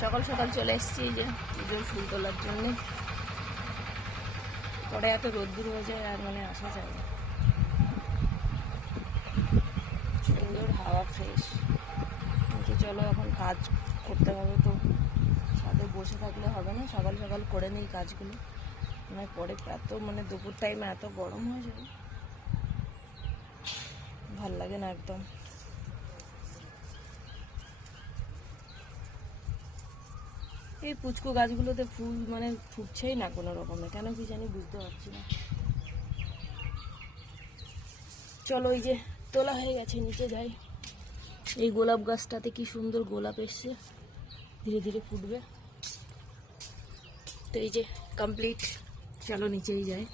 সকাল সকাল চলে এসেছি যে পুজোর ফুল তোলার জন্য। পরে এত রোদ্দুর হয়ে যায় আর মানে আসা যায় না। সুন্দর হাওয়া ফ্রেশ। কিন্তু চলো এখন কাজ করতে হবে, তো ছাদে বসে থাকলে হবে না, সকাল সকাল করে নিই কাজগুলো। মানে পরে এত মানে দুপুর টাইমে এত গরম হয়ে যায়, ভাল লাগে না একদম। এই পুচকু গাছগুলোতে ফুল মানে ফুটছেই না কোনো রকমে, কেন কি জানি বুঝতে পারছি না। চলো এই যে তোলা হয়ে গেছে, নিচে যাই। এই গোলাপ গাছটাতে কি সুন্দর গোলাপ এসছে, ধীরে ধীরে ফুটবে। তো এই যে কমপ্লিট, চলো নিচেই যাই।